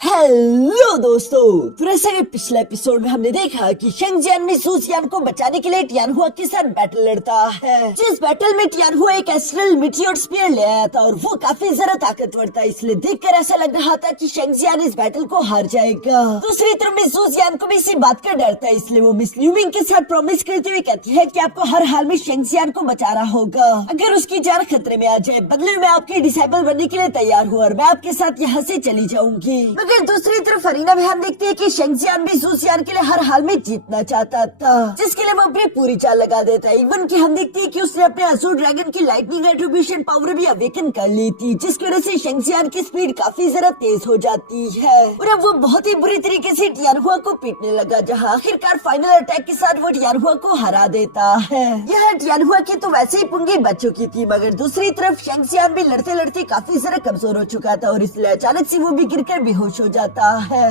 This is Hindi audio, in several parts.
हेलो दोस्तों, तो जैसा कि पिछले एपिसोड में हमने देखा कि शेंगजियान में सूजियान को बचाने के लिए टियानहुआ के साथ बैटल लड़ता है। जिस बैटल में टियानहुआ एक एस्ट्रल मीटियोर स्पीयर ले आया था और वो काफी ज्यादा ताकतवर था, इसलिए देखकर ऐसा लग रहा था कि शेंगजियान इस बैटल को हार जाएगा। दूसरी तरफ मिस सूजियान को भी इसी बात का डर था, इसलिए वो मिस ल्यूमिंग के साथ प्रॉमिस करते हुए कहती है कि आपको हर हाल में शेंगजियान को बचाना होगा। अगर उसकी जान खतरे में आ जाए, बदले में आपके डिसेबल बनने के लिए तैयार हूँ और मैं आपके साथ यहाँ से चली जाऊंगी। मगर दूसरी तरफ अरीना में हम देखते हैं कि शेंगजियान भी सूजियान के लिए हर हाल में जीतना चाहता था, जिसके लिए वो अपनी पूरी चाल लगा देता है। इवन कि हम देखते हैं कि उसने अपने असुर ड्रैगन की लाइटनिंग रेट्रिब्यूशन पावर भी अवेकन कर ली थी, जिसकी वजह से शेंगजियान की स्पीड काफी ज्यादा तेज हो जाती है और अब वो बहुत ही बुरी तरीके से टियानहुआ को पीटने लगा, जहाँ आखिरकार फाइनल अटैक के साथ वो टियानहुआ को हरा देता है। यह टियानहुआ की तो वैसे ही पुंगी बच चुकी थी, मगर दूसरी तरफ शेंगजियान भी लड़ते लड़ते काफी ज्यादा कमजोर हो चुका था और इसलिए अचानक से वो भी गिरकर बेहोश हो जाता है।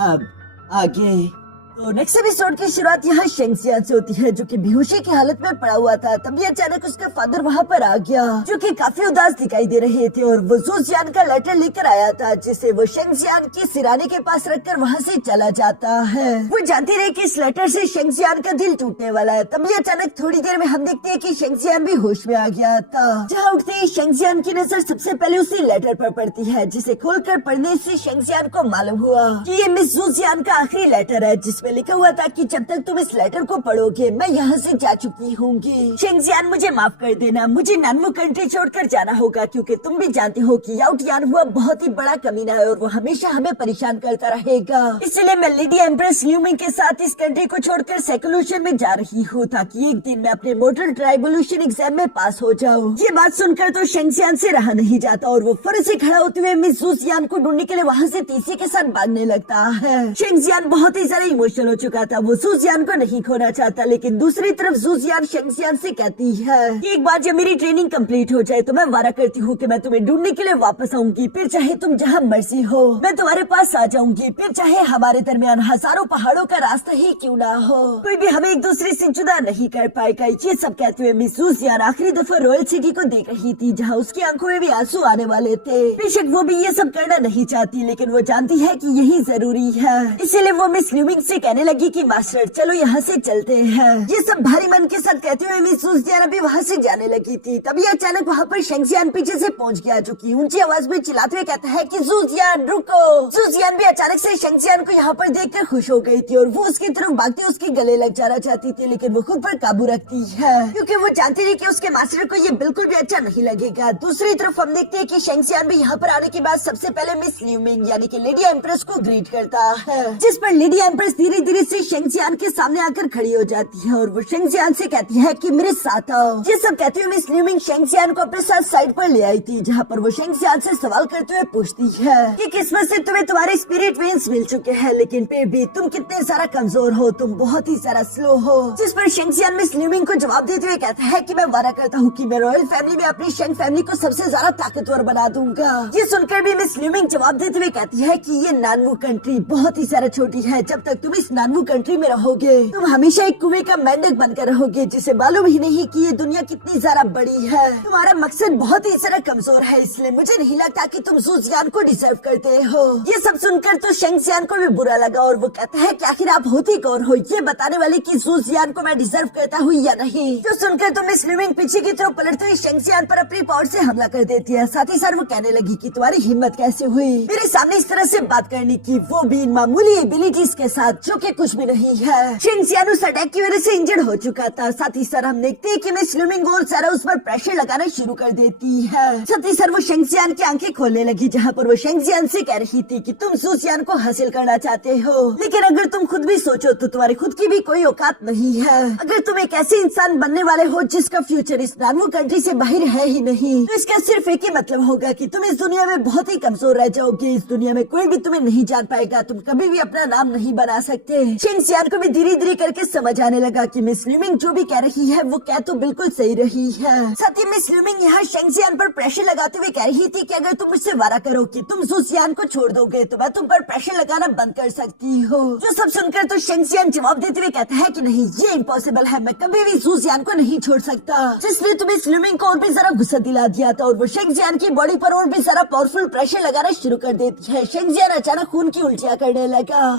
अब आगे तो नेक्स्ट एपिसोड की शुरुआत यहाँ शेंगजियान से होती है, जो कि बेहोशी की हालत में पड़ा हुआ था। तभी अचानक उसका फादर वहाँ पर आ गया, जो कि काफी उदास दिखाई दे रहे थे और वो सूजियान का लेटर लेकर आया था, जिसे वो शेंगजियान की सिराने के पास रखकर वहाँ से चला जाता है। वो जानती रही कि इस लेटर से शेंगजियान का दिल टूटने वाला है। तभी अचानक थोड़ी देर में हम देखते हैं कि शेंगजियान भी होश में आ गया था। जहाँ उठते ही शेंगजियान की नजर सबसे पहले उसी लेटर पर पड़ती है, जिसे खोलकर पढ़ने से शेंगजियान को मालूम हुआ कि ये मिस सूजियान का आखिरी लेटर है, जिसमें लिखा हुआ था कि जब तक तुम इस लेटर को पढ़ोगे मैं यहाँ से जा चुकी होंगी। शेंगजियान मुझे माफ कर देना, मुझे नानवू कंट्री छोड़कर जाना होगा, क्योंकि तुम भी जानते हो कि याओ टियानहुआ बहुत ही बड़ा कमीना है और वो हमेशा हमें परेशान करता रहेगा। इसलिए मैं लेडी एम्प्रेस ल्यूमिंग के साथ इस कंट्री को छोड़कर सेकुलेशन में जा रही हूँ, ताकि एक दिन मैं अपने मोटल ट्राइबोल्यूशन एग्जाम में पास हो जाऊँ। ये बात सुनकर तो शेंगजियान से रहा नहीं जाता और वो फौरन से खड़ा होते हुए मिस सूजियान को ढूंढने के लिए वहाँ से तीसी के साथ भागने लगता है। शेंगजियान बहुत ही ज्यादा इमोशनल हो चुका था, वो सूजियान को नहीं खोना चाहता, लेकिन दूसरी तरफ सूजियान शेंगजियान से कहती है कि एक बार जब मेरी ट्रेनिंग कंप्लीट हो जाए तो मैं वादा करती हूँ कि मैं तुम्हें ढूंढने के लिए वापस आऊंगी, फिर चाहे तुम जहाँ मर्जी हो मैं तुम्हारे पास आ जाऊंगी, फिर चाहे हमारे दरमियान हजारों पहाड़ों का रास्ता ही क्यों ना हो, कोई भी हमें एक दूसरे से जुदा नहीं कर पाएगा। ये सब कहते हुए मिस सूजियान आखिरी दफा रॉयल सिटी को देख रही थी, जहाँ उसकी आंखों में भी आंसू आने वाले थे। बेशक वो भी ये सब करना नहीं चाहती, लेकिन वो जानती है कि यही जरूरी है। इसीलिए वो मिस ल्यूमिंग से कहने लगी कि मास्टर चलो यहाँ से चलते हैं। ये सब भारी मन के साथ कहते हुए मिस सूजियान अभी वहाँ से जाने लगी थी। तभी अचानक वहाँ पर शेंगजियान पीछे से पहुँच गया, जो कि ऊंची आवाज में चिल्लाते हुए कहता है कि सूजियान रुको। सूजियान भी अचानक से शेंगजियान को यहाँ पर देखकर खुश हो गई थी और वो उसकी तरफ भागते उसके गले लग जाना चाहती थी, लेकिन वो खुद पर काबू रखती है, क्योंकि वो जानती थी कि उसके मास्टर को ये बिल्कुल भी अच्छा नहीं लगेगा। दूसरी तरफ हम देखते हैं कि शेंगजियान भी यहाँ पर आने के बाद सबसे पहले मिस ल्यूमिंग यानी कि लेडी एम्प्रेस को ग्रीट करता है, जिस पर लेडी एम्प्रेस धीरे धीरे से शेंगजियान के सामने आकर खड़ी हो जाती है और वो शेंगजियान से कहती है कि मेरे साथ आओ। ये सब कहते हुए मिस ल्यूमिंग शेंगजियान को अपने साथ साइड पर ले आई थी, जहाँ पर वो शेंगजियान से सवाल करते हुए पूछती है कि किस्मत से तुम्हें तुम्हारे स्पिरिट वेन्स मिल चुके हैं, लेकिन फिर भी तुम कितने सारा कमजोर हो, तुम बहुत ही सारा स्लो हो। जिस पर शेंगजियान मिस ल्यूमिंग को जवाब देते हुए कहता है कि मैं वादा करता हूँ कि मैं रॉयल फैमिली में अपनी शेंग फैमिली को सबसे ज्यादा ताकतवर बना दूंगा। ये सुनकर भी मिस ल्यूमिंग जवाब देते हुए कहती है कि ये नानवू कंट्री बहुत ही ज्यादा छोटी है, जब तक तुम इस नानवू कंट्री में रहोगे तुम हमेशा एक कुएं का मेंढक बनकर रहोगे, जिसे मालूम ही नहीं कि ये दुनिया कितनी ज्यादा बड़ी है। तुम्हारा मकसद बहुत ही ज्यादा कमजोर है, इसलिए मुझे नहीं लगता कि तुम सूजियान को डिजर्व करते हो। ये सब सुनकर तो शेंगजियान को भी बुरा लगा और वो कहता है कि आखिर आप होती कौन हो ये बताने वाले कि सूजियान को मैं डिजर्व करता हूँ या नहीं। जो सुनकर तो मिस ल्यूमिंग पीछे की तरफ पलटते हुए शेंगजियान पर अपनी पावर से हमला कर देती है। साथ ही साथ वो कहने लगी कि तुम्हारी हिम्मत कैसे हुई मेरे सामने इस तरह से बात करने की, वो भी मामूली एबिलिटीज के साथ, जो कि कुछ भी नहीं है। शेंगजियान उस अटैक की वजह से इंजर्ड हो चुका था। साथ ही साथ हम देखते हैं कि मिस ल्यूमिंग और सारा उस पर प्रेशर लगाना शुरू कर देती है। साथ ही साथ वो शेंगजियान की आंखें खोलने लगी, जहाँ पर वो शेंगजियान से कह रही थी कि तुम सूजियान को हासिल करना चाहते हो, लेकिन अगर तुम खुद भी सोचो तो तुम्हारी खुद की भी कोई औकात नहीं है। अगर तुम एक ऐसे इंसान बनने वाले हो जिसका फ्यूचर इस नानवू कंट्री से बाहर है ही नहीं, तो इसका सिर्फ एक ही मतलब होगा कि तुम इस दुनिया में बहुत ही कमजोर रह जाओगे। इस दुनिया में कोई भी तुम्हें नहीं जान पाएगा, तुम कभी भी अपना नाम नहीं बना सकते। सकते। शेंगजियान को भी धीरे धीरे करके समझ आने लगा कि मिस ल्यूमिंग जो भी कह रही है वो कह तो बिल्कुल सही रही है। साथ ही मिस ल्यूमिंग यहाँ शेंगजियान पर प्रेशर लगाते हुए कह रही थी कि अगर तुम मुझसे वादा करो कि तुम ज़ुसियान को छोड़ दोगे तो मैं तुम पर प्रेशर लगाना बंद कर सकती हो। जो सब सुनकर तो शेंगजियान जवाब देते हुए कहता है कि नहीं, ये इम्पॉसिबल है, मैं कभी भी ज़ुसियान को नहीं छोड़ सकता। जिसने तुम्हें ल्यूमिंग को और भी जरा गुस्सा दिला दिया था और वो शेंगजियान की बॉडी पर और भी सारा पावरफुल प्रेशर लगाना शुरू कर देती है। शेंगजियान अचानक खून की उल्टियाँ करने लगा।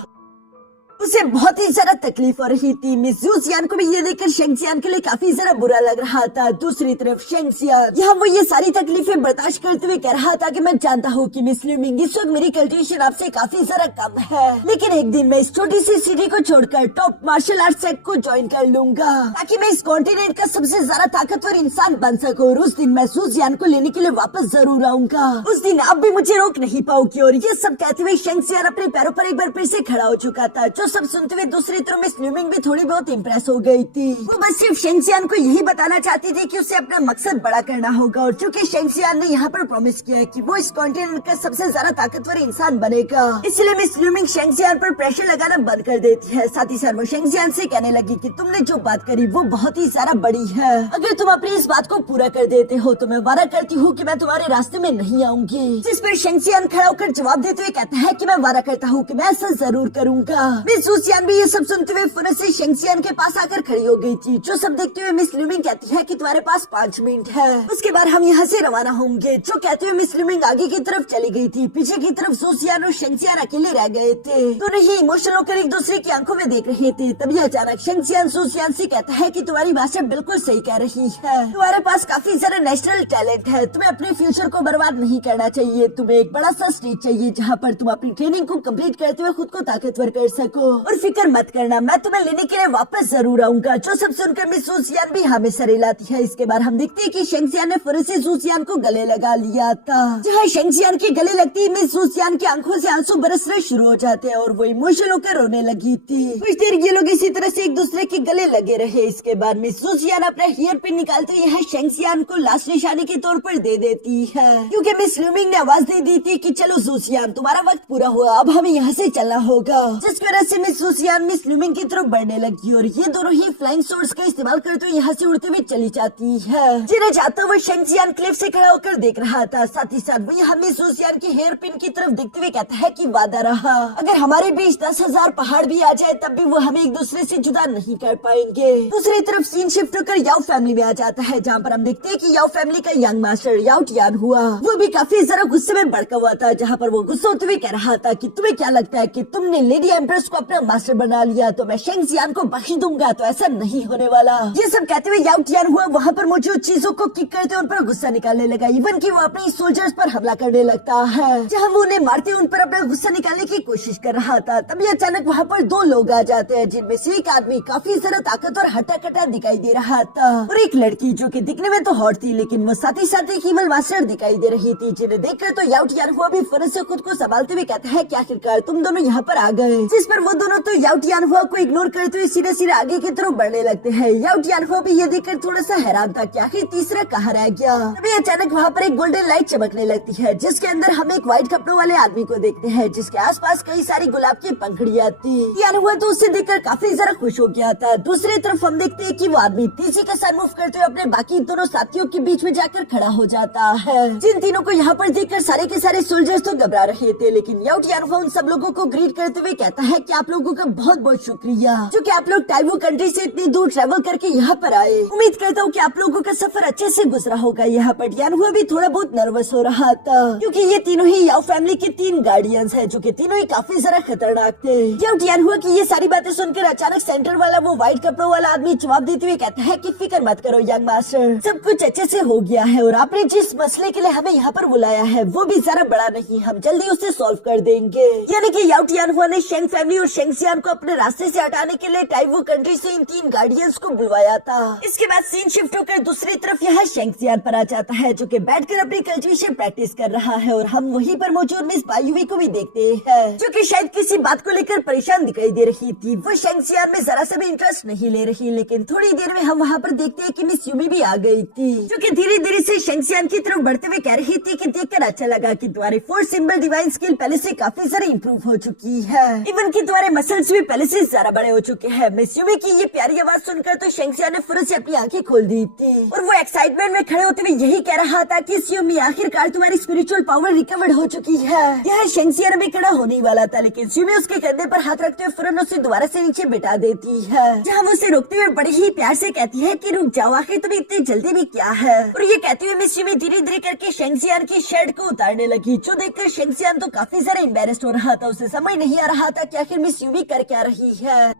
उसे बहुत ही ज्यादा तकलीफ हो रही थी। मिस ज़ुसियान को भी ये देखकर शेंगजियान के लिए काफी ज्यादा बुरा लग रहा था। दूसरी तरफ शेंगजियान यहाँ वो ये सारी तकलीफें बर्दाश्त करते हुए कह रहा था कि मैं जानता हूँ कि मिस ल्यूमिंग इस वक्त मेरी कल्टीवेशन आपसे काफी ज्यादा कम है, लेकिन एक दिन मैं इस छोटी सी सिटी को छोड़कर टॉप मार्शल आर्ट सेक्ट को ज्वाइन कर लूंगा ताकि मैं इस कॉन्टिनेंट का सबसे ज्यादा ताकतवर इंसान बन सकूं। और उस दिन मैं ज़ुसियान को लेने के लिए वापस जरूर आऊंगा। उस दिन आप भी मुझे रोक नहीं पाओगे। और ये सब कहते हुए शेंगजियान अपने पैरों पर एक बार फिर से खड़ा हो चुका था। जो सब सुनते हुए दूसरी तरफ मिस ल्यूमिंग भी थोड़ी बहुत इम्प्रेस हो गई थी। वो बस सिर्फ शेंगजियान को यही बताना चाहती थी कि उसे अपना मकसद बड़ा करना होगा। और चूंकि शेंगजियान ने यहाँ पर प्रॉमिस किया है कि वो इस कॉन्टिनेंट का सबसे ज्यादा ताकतवर इंसान बनेगा, इसलिए मिस ल्यूमिंग शेंगजियान पर प्रेशर लगाना बंद कर देती है। साथ ही साथ वो शेंगजियान से कहने लगी कि तुमने जो बात करी वो बहुत ही ज्यादा बड़ी है। अगर तुम अपनी इस बात को पूरा कर देते हो तो मैं वादा करती हूँ कि मैं तुम्हारे रास्ते में नहीं आऊंगी। जिस पर शेंगजियान खड़ा होकर जवाब देते हुए कहता है कि मैं वादा करता हूँ कि मैं ऐसा जरूर करूंगा। मिस ज़ुसियान भी ये सब सुनते हुए फौरन से शेंगजियान के पास आकर खड़ी हो गई थी। जो सब देखते हुए मिस ल्यूमिंग कहती है कि तुम्हारे पास 5 मिनट है, उसके बाद हम यहाँ से रवाना होंगे। जो कहते हुए मिस ल्यूमिंग आगे की तरफ चली गई थी। पीछे की तरफ ज़ुसियान और शेंगजियान अकेले रह गए थे। दोनों ही इमोशनल होकर एक दूसरे की आंखों में देख रहे थे। तभी अचानक शेंगजियान ज़ुसियान से कहता है कि तुम्हारी भाषा बिल्कुल सही कह रही है, तुम्हारे पास काफी ज्यादा नेचुरल टैलेंट है, तुम्हें अपने फ्यूचर को बर्बाद नहीं करना चाहिए। तुम्हें एक बड़ा सा स्टेज चाहिए जहाँ पर तुम अपनी ट्रेनिंग को कम्प्लीट करते हुए खुद को ताकतवर कर सको। और फिक्र मत करना, मैं तुम्हें लेने के लिए वापस जरूर आऊंगा। जो सब सुनकर मिस ज़ुसियान भी हमें सर हिलाती है। इसके बाद हम देखते हैं कि शेंगजियान ने फौरन से ज़ुसियान को गले लगा लिया था। जहाँ शेंगजियान के गले लगती है मिस ज़ुसियान की आंखों से आंसू बरसने शुरू हो जाते हैं और वो इमोशनल होकर रोने लगी थी। कुछ देर ये लोग इसी तरह से एक दूसरे के गले लगे रहे। इसके बाद मिस ज़ुसियान अपना हेयर पिन निकालते हुए शेंगजियान को लास्ट निशाने के तौर पर दे देती है, क्योंकि मिस ल्यूमिंग ने आवाज दे दी थी कि चलो ज़ुसियान, तुम्हारा वक्त पूरा हुआ, अब हमें यहाँ से चलना होगा। जिस वजह से मिस ज़ुसियान मिस ल्यूमिंग की तरफ बढ़ने लगी और ये दोनों ही फ्लाइंग सोर्स का इस्तेमाल करते हुए यहाँ से उड़ते हुए चली जाती है। जिन्हें जाता हुआ शेंगजियान क्लिफ से खड़ा होकर देख रहा था। साथ ही साथ वो यहाँ मिस ज़ुसियान की हेयर पिन की तरफ देखते हुए कहता है कि वादा रहा, अगर हमारे बीच 10,000 पहाड़ भी आ जाए तब भी वो हमें एक दूसरे से जुदा नहीं कर पाएंगे। दूसरी तरफ सीन शिफ्ट होकर याओ फैमिली में आ जाता है, जहाँ पर हम देखते हैं कि याओ फैमिली का यंग मास्टर याओ टियान हुआ, वो भी काफी जरा गुस्से में भड़का हुआ था। जहाँ पर वो गुस्सा होते हुए कह रहा था कि तुम्हें क्या लगता है कि तुमने लेडी एम्प्रेस को अपना मास्टर बना लिया तो मैं शेंगजियान को बख्श दूंगा? तो ऐसा नहीं होने वाला। ये सब कहते हुए याओ टियान हुआ वहाँ पर मौजूद चीजों को किक करते उन पर गुस्सा निकालने लगा। इवन कि वो अपने सोल्जर्स पर हमला करने लगता है, जहाँ वो उन्हें मारते उन पर अपना गुस्सा निकालने की कोशिश कर रहा था। तभी अचानक वहाँ पर 2 लोग आ जाते हैं, जिनमें से एक आदमी काफी ज्यादा ताकतवर हटा कटा दिखाई दे रहा था और एक लड़की जो कि दिखने में तो हॉट थी लेकिन वो साथ ही साथ एक ईवल मास्टर दिखाई दे रही थी। जिन्हें देखकर तो याओ टियान हुआ भी फौरन से खुद को संभालते हुए कहता है कि आखिरकार तुम दोनों यहाँ पर आ गए। जिस पर वो दोनों तो याओ टियान हुआ को इग्नोर करते हुए सीधे सीधे आगे की तरफ बढ़ने लगते हैं। याओ टियान हुआ भी ये देखकर थोड़ा सा हैरान था कि आखिर तीसरा कहाँ रह गया। तभी अचानक वहाँ पर एक गोल्डन लाइट चमकने लगती है, जिसके अंदर हम एक व्हाइट कपड़ों वाले आदमी को देखते हैं, जिसके आसपास कई सारी गुलाब की पंखुड़ियाँ थी। टियान हुआ तो उससे देखकर काफी ज्यादा खुश हो गया था। दूसरी तरफ हम देखते हैं कि वो आदमी तेजी के साथ मूव करते हुए अपने बाकी दोनों साथियों के बीच में जाकर खड़ा हो जाता है। जिन तीनों को यहाँ पर देखकर सारे के सारे सोल्जर्स तो घबरा रहे थे, लेकिन याओ टियान हुआ उन सब लोगों को ग्रीट करते हुए कहता है कि आप लोगों का बहुत बहुत शुक्रिया, जो कि आप लोग टाइवो कंट्री से इतनी दूर ट्रेवल करके यहाँ पर आए। उम्मीद करता हूँ कि आप लोगों का सफर अच्छे से गुजरा होगा। यहाँ पर टियान हुआ भी थोड़ा बहुत नर्वस हो रहा था, क्योंकि ये तीनों ही याओ फैमिली के 3 गार्डियंस हैं, जो कि तीनों ही काफी ज्यादा खतरनाक थे। याओ टियान हुआ की ये सारी बातें सुनकर अचानक सेंटर वाला वो व्हाइट कपड़ों वाला आदमी जवाब देते हुए कहता है कि फिक्र मत करो यंग मास्टर, सब कुछ अच्छे से हो गया है और आपने जिस मसले के लिए हमें यहाँ पर बुलाया है वो भी ज्यादा बड़ा नहीं, हम जल्दी उसे सॉल्व कर देंगे। यानी कि याओ टियान हुआ ने शेंग फैमिली और शेंगजियान को अपने रास्ते से हटाने के लिए टाइवो कंट्री से इन 3 गार्डियंस को बुलवाया था। इसके बाद सीन शिफ्ट होकर दूसरी तरफ यहाँ शेंगजियान पर आ जाता है, जो कि बैठकर अपनी कल्टीवेशन प्रैक्टिस कर रहा है और हम वहीं पर मौजूद मिस बायुवी को भी देखते हैं, जो कि शायद किसी बात को लेकर परेशान दिखाई दे रही थी। वो शेंगजियान में जरा से भी इंटरेस्ट नहीं ले रही, लेकिन थोड़ी देर में हम वहाँ पर देखते हैं कि मिस यूमी भी आ गई थी, जो कि धीरे धीरे से शेंगजियान की तरफ बढ़ते हुए कह रही थी कि देखकर अच्छा लगा कि तुम्हारी 4 सिंबल डिवाइन स्किल पहले से काफी सारी इम्प्रूव हो चुकी है। इवन की तुम्हारी तुम्हारे मसल्स भी पहले से ज्यादा बड़े हो चुके हैं। मिस यूमी की ये प्यारी आवाज सुनकर तो शेंगसियान ने फुर्र से अपनी आंखें खोल दी थी और वो एक्साइटमेंट में खड़े होते हुए यही कह रहा था कि यूमी आखिरकार तुम्हारी स्पिरिचुअल पावर रिकवर्ड हो चुकी है। यह शेंगसियान अभी खड़ा होने ही वाला था, लेकिन यूमी उसके कंधे पर हाथ रखते हुए फुरन उसे दोबारा से नीचे बिठा देती है, जहाँ वो उसे रोकते हुए बड़े ही प्यार से कहती है कि रुक जाओ, आखिर तुम्हें इतनी जल्दी भी क्या है। और ये कहते हुए मिस यूमी धीरे धीरे करके शेंगसियान की शर्ट को उतारने लगी, जो देखकर शेंगसियान तो काफी सारा एम्बेरेस्ड हो रहा था। उसे समझ नहीं आ रहा था कि आखिर मिस यूमी कर क्या रही है।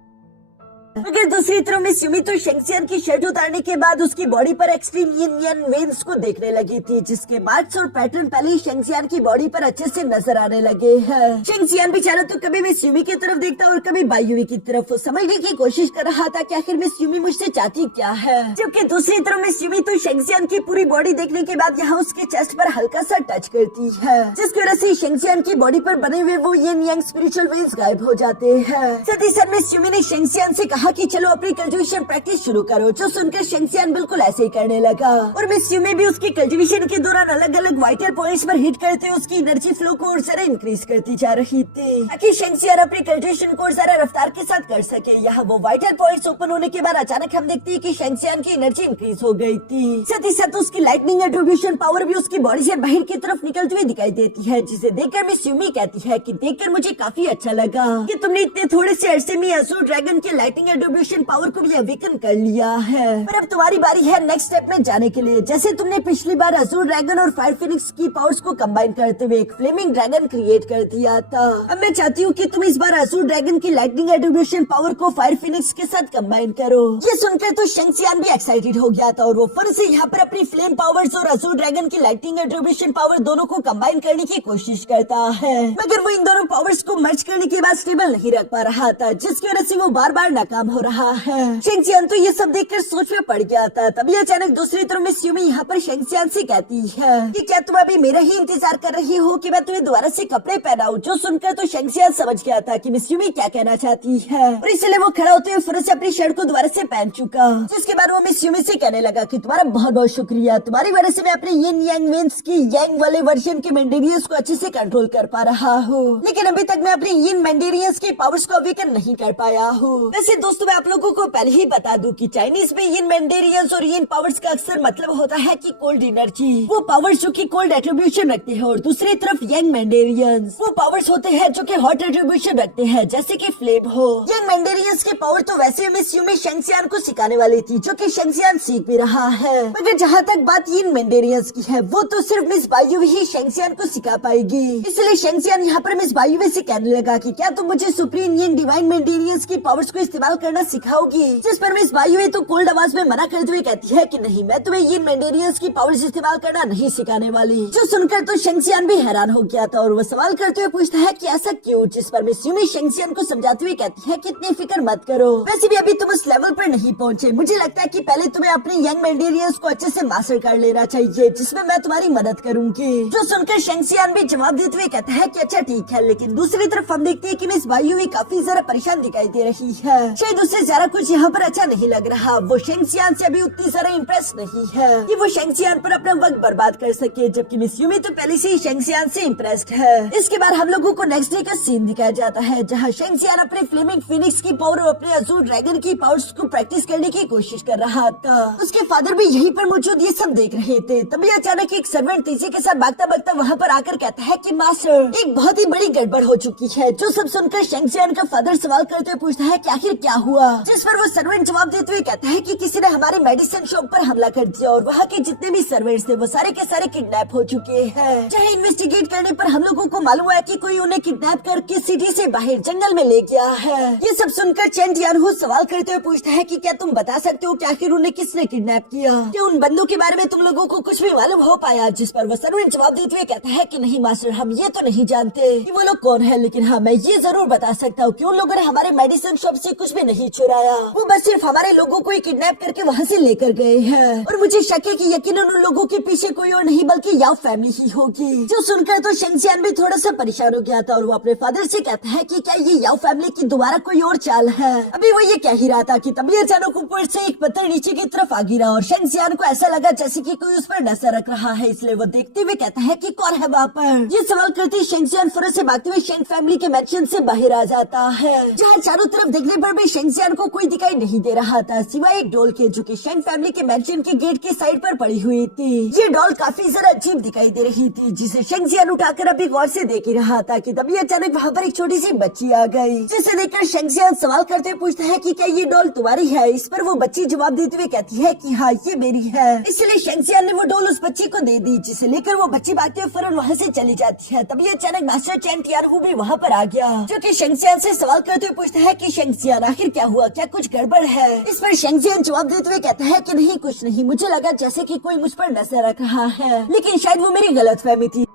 मगर दूसरी तरफ मिस यूमी तो शेंगसियान की शर्ट उतारने के बाद उसकी बॉडी पर एक्सट्रीम यिन यान वेन्स को देखने लगी थी, जिसके मार्क्स और पैटर्न पहले ही शेंगसियान की बॉडी पर अच्छे से नजर आने लगे हैं। शेंगसियान बेचारा तो कभी मिस यूमी की तरफ देखता और कभी बाई यूमी की तरफ। वो समझने की कोशिश कर रहा था कि आखिर मिस यूमी मुझसे चाहती क्या है। जबकि दूसरी तरफ मिस यूमी तो शेंगसियान की पूरी बॉडी देखने के बाद यहाँ उसके चेस्ट पर हल्का सा टच करती है, जिसकी वजह से शेंगसियान की बॉडी पर बने हुए वो यिन यांग स्पिरिचुअल वेन्स गायब हो जाते हैं। साथ ही साथ मिस यूमी ने शेंगसियान से कहा कि चलो अपनी कल्टिवेशन प्रैक्टिस शुरू करो, जो सुनकर शेंगसियान बिल्कुल ऐसे ही करने लगा। और मिस यूमी भी उसकी कल्टिवेशन के दौरान अलग अलग वाइटल पॉइंट्स पर हिट करते हुए उसकी एनर्जी फ्लो को और ज्यादा इंक्रीज करती जा रही थी, ताकि शेंगसियान अपनी कल्टिवेशन को ज्यादा रफ्तार के साथ कर सके। यहाँ वो वाइटल पॉइंट्स ओपन होने के बाद अचानक हम देखते हैं कि शेंगसियान की एनर्जी इंक्रीज हो गई थी। साथ ही साथ उसकी लाइटनिंग एट्रीब्यूशन पावर भी उसकी बॉडी से बाहर की तरफ निकलती हुई दिखाई देती है, जिसे देखकर मिस यूमी कहती है कि देखकर मुझे काफी अच्छा लगा कि तुमने इतने थोड़े से अरसे में अज़ूर ड्रैगन के लाइटनिंग एट्रीब्यूशन पावर को भी अवेकन कर लिया है। पर अब तुम्हारी बारी है नेक्स्ट स्टेप में जाने के लिए। जैसे तुमने पिछली बार अज़ूर ड्रैगन और फायर फिनिक्स की पावर्स को कंबाइन करते हुए एक फ्लेमिंग ड्रैगन क्रिएट कर दिया था, अब मैं चाहती हूँ कि तुम इस बार अज़ूर ड्रैगन की लाइटनिंग एट्रीब्यूशन पावर को फायर फिनिक्स के साथ कंबाइन करो। ये सुनकर तो शेंगसियान भी एक्साइटेड हो गया था और वो फिर से यहाँ पर अपनी फ्लेम पावर्स और अज़ूर ड्रैगन की लाइटनिंग एट्रीब्यूशन पावर दोनों को कंबाइन करने की कोशिश करता है, मगर वो इन दोनों पावर्स को मर्ज करने के बाद स्टेबल नहीं रख पा रहा था, जिसकी वजह से वो बार बार नाकाम हो रहा है। शेंगसियान तो ये सब देखकर सोच में पड़ गया था। तभी अचानक दूसरी तरफ मिस यूमी यहाँ पर शेंगसियान से कहती है कि क्या तुम अभी मेरा ही इंतजार कर रही हो कि मैं तुम्हें दोबारा से कपड़े पहनाऊं। जो सुनकर तो शेंगसियान समझ गया था कि मिस यूमी क्या कहना चाहती है और इसलिए वो खड़ा होते हुए फिर से अपनी शर्ट को दोबारा से पहन चुका, जिसके बाद वो मिस यूमी से कहने लगा कि तुम्हारा बहुत बहुत शुक्रिया, तुम्हारी वजह से मैं अपने यिन यांग वेन्स की यांग वाले वर्जन के मेंडेरियंस को अच्छे से कंट्रोल कर पा रहा हूँ, लेकिन अभी तक मैं अपने यिन मेंडेरियंस की पावर्स को अवेकन नहीं कर पाया हूँ। वैसे दोस्तों मैं आप लोगों को पहले ही बता दूं कि चाइनीज में यिन मेंडेरियंस और यिन पावर्स का अक्सर मतलब होता है कि कोल्ड एनर्जी, वो पावर्स जो कि कोल्ड एट्रीब्यूशन रखते हैं, और दूसरी तरफ यंग मेंडेरियंस वो पावर्स होते हैं जो कि हॉट एट्रीब्यूशन रखते हैं, जैसे कि फ्लेम हो। यंग मेंडेरियंस के पावर तो वैसे मिस यूमी शेंगसियान को सिखाने वाली थी, जो कि शेंगसियान सीख भी रहा है, मगर जहाँ तक बात यिन मेंडेरियंस की है वो तो सिर्फ मिस बायू ही शेंगसियान को सिखा पाएगी। इसलिए शेंगसियान यहाँ पर मिस बायू से कहने लगा कि क्या तुम मुझे सुप्रीम यिन डिवाइन मेंडेरियंस की पावर्स को इस्तेमाल करना सिखाओगी, जिस पर मिस बायू तो कोल्ड आवाज में मना करते हुए कहती है कि नहीं, मैं तुम्हें यिन मेंडेरियंस की पावर्स इस्तेमाल करना नहीं सिखाने वाली। जो सुनकर तो शेंगसियान भी हैरान हो गया था और वो सवाल करते हुए पूछता है कि ऐसा क्यों, जिस पर मिस यूमी शेंगसियान को समझाते हुए कहती है कि इतनी फिक्र मत करो, वैसे भी अभी तुम उस लेवल पर नहीं पहुँचे, मुझे लगता है कि पहले तुम्हें अपने यंग मेंडेरियंस को अच्छे से मास्टर कर लेना चाहिए, जिसमें मैं तुम्हारी मदद करूंगी। जो सुनकर शेंगसियान भी जवाब देते हुए कहता है कि अच्छा ठीक है, लेकिन दूसरी तरफ हम देखते हैं कि मिस बायू भी काफी ज्यादा परेशान दिखाई दे रही है, शायद उससे ज्यादा कुछ यहाँ पर अच्छा नहीं लग रहा। वो शेंगसियान से अभी उतनी ज्यादा इम्प्रेस नहीं है कि वो शेंगसियान पर अपना वक्त बर्बाद कर सके, जबकि मिस यूमी तो पहले से ही शेंगसियान से इम्प्रेस्ड है। इसके बाद हम लोगों को नेक्स्ट डे का सीन दिखाया जाता है, जहाँ शेंगसियान अपने फ्लेमिंग फिनिक्स की पावर और अपने अज़ूर ड्रैगन की पावर्स को प्रैक्टिस करने की कोशिश कर रहा था। उसके फादर भी यहीं पर मौजूद ये सब देख रहे थे। तभी अचानक एक सर्वेंट तेजी के साथ भागता भागता वहाँ पर आकर कहता है कि मास्टर, एक बहुत ही बड़ी गड़बड़ हो चुकी है। जो सब सुनकर शेंगसियान का फादर सवाल करते हुए पूछता है कि आखिर क्या हुआ, जिस पर वो सर्वेंट जवाब देते हुए कहता है कि किसी ने हमारे मेडिसिन शॉप पर हमला कर दिया और वहाँ के जितने भी सर्वेंट्स थे वो सारे के सारे किडनैप हो चुके हैं। चाहे इन्वेस्टिगेट करने पर हम लोगों को मालूम हुआ कि कोई उन्हें किडनैप करके सिटी से बाहर जंगल में ले गया है। ये सब सुनकर चेन यानहू सवाल करते हुए पूछता है कि क्या तुम बता सकते हो कि आखिर उन्हें किसने किडनैप किया, क्या उन बंदों के बारे में तुम लोगों को कुछ भी मालूम हो पाया, जिस पर वो सर्वेंट जवाब देते हुए कहता है कि नहीं मास्टर, हम ये तो नहीं जानते कि वो लोग कौन है, लेकिन हाँ मैं ये जरूर बता सकता हूँ कि उन लोगों ने हमारे मेडिसिन शॉप से कुछ भी नहीं चुराया, वो बस सिर्फ हमारे लोगों को ही किडनैप करके वहाँ से लेकर गए हैं। और मुझे शक है कि यकीनन उन लोगों के पीछे कोई और नहीं बल्कि याओ फैमिली ही होगी। जो सुनकर तो शेंगजियान भी थोड़ा सा परेशान हो गया था और वो अपने फादर से कहता है कि क्या ये याओ फैमिली की दोबारा कोई और चाल है। अभी वो ये कह ही रहा था कि तभी अचानक ऊपर से एक पत्थर नीचे की तरफ आ गिरा और शेंगजियान को ऐसा लगा जैसे कि कोई उस पर नजर रख रहा है, इसलिए वो देखते हुए कहता है कि कौन है वहाँ पर। ये सवाल करते शेंगजियान फौरन से भागते हुए शेंग फैमिली के मैंशन से बाहर आ जाता है, जहाँ चारों तरफ देखने पर भी शेंगजियान को कोई दिखाई नहीं दे रहा था सिवाय एक डॉल के, जो कि शेंग फैमिली के मैंशन के गेट के साइड पर पड़ी हुई थी। ये डॉल काफी जरा अजीब दिखाई दे रही थी, जिसे शेंगजियान उठाकर अभी गौर से देख ही रहा था कि तभी अचानक वहाँ पर एक छोटी सी बच्ची आ गई, जिसे देखकर शेंगजियान सवाल करते हुए पूछता है कि क्या ये डॉल तुम्हारी है। इस पर वो बच्ची जवाब देते हुए कहती है कि हाँ ये मेरी है। इसलिए शेंगजियान ने वो डॉल उस बच्ची को दे दी, जिसे लेकर वो बच्ची भागते हुए फौरन वहाँ से चली जाती है। तभी अचानक मास्टर चैन टियानहू भी वहाँ पर आ गया, जो कि शेंगजियान से सवाल करते हुए पूछता है कि शेंगजियान आखिर क्या हुआ, क्या कुछ गड़बड़ है। इस पर शेंगजियान जवाब देते हुए कहता है कि नहीं कुछ नहीं, मुझे लगा जैसे कि कोई मुझ पर नजर रख रहा है, लेकिन शायद वो मेरी गलतफहमी थी।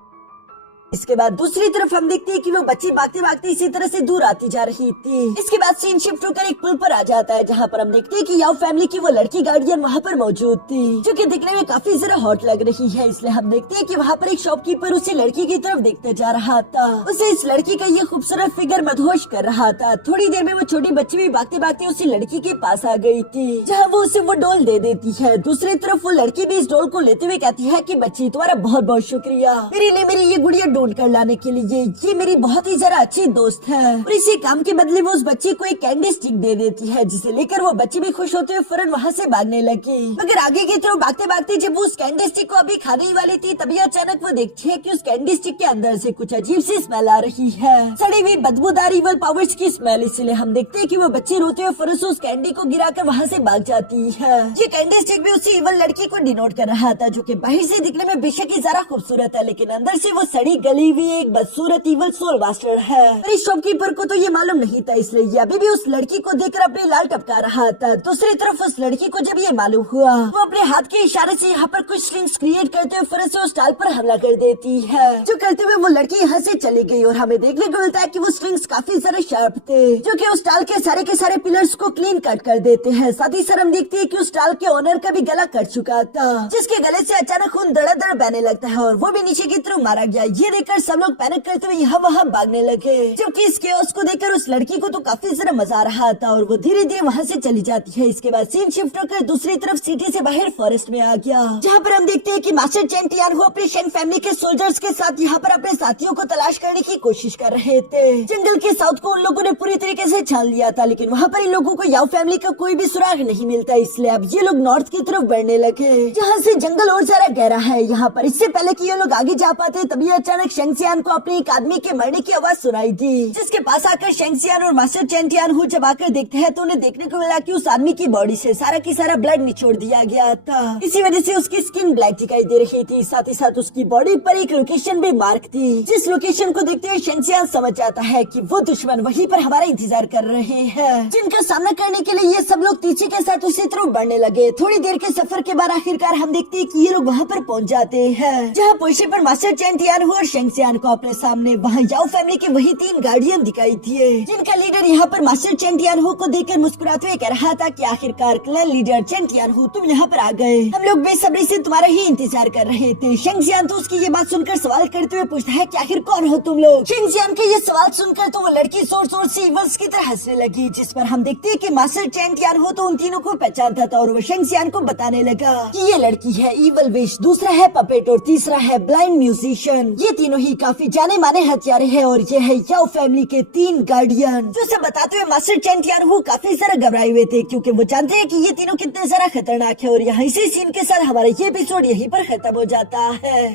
इसके बाद दूसरी तरफ हम देखते हैं कि वो बच्ची भागते भागते इसी तरह से दूर आती जा रही थी। इसके बाद सीन शिफ्ट होकर एक पुल पर आ जाता है, जहाँ पर हम देखते हैं कि याओ फैमिली की वो लड़की गार्डियन वहाँ पर मौजूद थी, जो कि दिखने में काफी जरा हॉट लग रही है। इसलिए हम देखते हैं कि वहाँ पर एक शॉपकीपर उसी लड़की की तरफ देखते जा रहा था। उसे इस लड़की का ये खूबसूरत फिगर मदहोश कर रहा था। थोड़ी देर में वो छोटी बच्ची भी भागते भागते उसी लड़की के पास आ गई थी, जहाँ वो उसे वो डॉल दे देती है। दूसरी तरफ वो लड़की भी इस डॉल को लेते हुए कहती है कि बच्ची तुम्हारा बहुत बहुत शुक्रिया मेरे लिए मेरी ये गुड़िया ढूंढ कर लाने के लिए। ये मेरी बहुत ही जरा अच्छी दोस्त है। और इसी काम के बदले वो उस बच्ची को एक कैंडी स्टिक दे देती है, जिसे लेकर वो बच्ची भी खुश होते हुए फौरन वहाँ से भागने लगी। मगर आगे की तरफ भागते भागते जब वो उस कैंडी स्टिक को अभी खाने वाली थी, तभी अचानक वो देखती है कि उस कैंडी स्टिक के अंदर से कुछ अजीब सी स्मेल आ रही है, सड़ी हुई बदबूदार इवल पावर्स की स्मेल। इसलिए हम देखते हैं कि वो बच्ची रोते हुए फौरन से उस कैंडी को गिराकर वहाँ से भाग जाती है। ये कैंडी स्टिक भी उसी इवल लड़की को डिनोट कर रहा था, जो कि बाहर से दिखने में बेशक ही जरा खूबसूरत है, लेकिन अंदर से वो सड़ी गली हुई एक बदसूरत इवल सोल बास्टर्ड है। और इस शॉपकीपर को तो ये मालूम नहीं था, इसलिए ये अभी भी उस लड़की को देखकर अपने लाल टपका रहा था। दूसरी तरफ उस लड़की को जब ये मालूम हुआ, वो अपने हाथ के इशारे से यहाँ पर कुछ स्ट्रिंग्स क्रिएट करते हुए फौरन से उस टाल पर हमला कर देती है, जो करते हुए वो लड़की यहाँ से चली गई। और हमें देखने को मिलता है कि वो स्ट्रिंग्स काफी सारे शार्प थे, जो कि उस टाल के सारे पिलर्स को क्लीन कट कर देते हैं। साथ ही सर हम देखते हैं कि उस टाल के ओनर का भी गला कट चुका था, जिसके गले से अचानक खून दड़ा बहने लगता है और वो भी नीचे की तरफ मारा गया। ये देखकर सब लोग पैनिक करते हुए यहाँ वहाँ भागने लगे, जबकि इस केओस को देखकर उस लड़की को तो काफी जरा मजा आ रहा था और वो धीरे धीरे वहाँ से चली जाती है। इसके बाद सीन शिफ्ट होकर दूसरी तरफ सिटी से बाहर फॉरेस्ट में आ गया, जहाँ पर हम देखते हैं कि मास्टर चैन टियानहू अपनी शेंग फैमिली के सोल्जर्स के साथ यहाँ पर अपने साथियों को तलाश करने की कोशिश कर रहे थे। जंगल के साउथ को उन लोगों ने पूरी तरीके से छान लिया था, लेकिन वहाँ पर इन लोगों को याओ फैमिली का कोई भी सुराग नहीं मिलता। इसलिए अब ये लोग नॉर्थ की तरफ बढ़ने लगे, जहाँ से जंगल और ज्यादा गहरा है। यहाँ पर इससे पहले कि ये लोग आगे जा पाते, तभी अचानक शेंगजियान को अपने एक आदमी के मरने की आवाज सुनाई दी, जिसके पास आकर शेंगजियान और मास्टर चैन टियानहू जब आकर देखते हैं तो उन्हें देखने को मिला कि उस आदमी की बॉडी से सारा की सारा ब्लड निचोड़ दिया गया था। इसी वजह से उसकी स्किन ब्लैक दिखाई दे रही थी। साथ ही साथ उसकी बॉडी पर एक लोकेशन भी मार्क थी, जिस लोकेशन को देखते हुए शेंगजियान समझ जाता है कि वो दुश्मन वहीं पर हमारा इंतजार कर रहे हैं, जिनका सामना करने के लिए ये सब लोग तेजी के साथ उसी तरफ बढ़ने लगे। थोड़ी देर के सफर के बाद आखिरकार हम देखते हैं कि ये लोग वहाँ पर पहुँच जाते हैं, जहाँ पहुँचने पर मास्टर चैन टियानहू और शेंगजियान को अपने सामने वहाँ याओ फैमिली के वही 3 गार्डियन दिखाई दिए, जिनका लीडर यहाँ पर मास्टर चैन टियानहू को देखकर मुस्कुराते हुए कह रहा था कि आखिरकार क्लैन लीडर चैन टियानहू तुम यहाँ पर आ गए, हम लोग बेसब्री से तुम्हारा ही इंतजार कर रहे थे। शेंगजियान तो उसकी ये बात सुनकर सवाल करते हुए पूछता है कि आखिर कौन हो तुम लोग। शेंगजियान के ये सवाल सुनकर तो वो लड़की जोर जोर से इवल्स की तरह हंसने लगी, जिस पर हम देखते हैं कि मास्टर चैन टियानहू तो उन तीनों को पहचानता था और वो शेंगजियान को बताने लगा कि ये लड़की है इवल विश, दूसरा है पपेट और तीसरा है ब्लाइंड म्यूजिशियन। ये तीनों ही काफी जाने माने हथियारे हैं और ये है याओ फैमिली के 3 गार्डियन। जो सब बताते हुए मास्टर चैन टियानहू काफी सारा घबराए हुए थे, क्योंकि वो जानते हैं कि ये तीनों कितने सारा खतरनाक है। और यहाँ इसी सीन के साथ हमारा ये एपिसोड यहीं पर खत्म हो जाता है।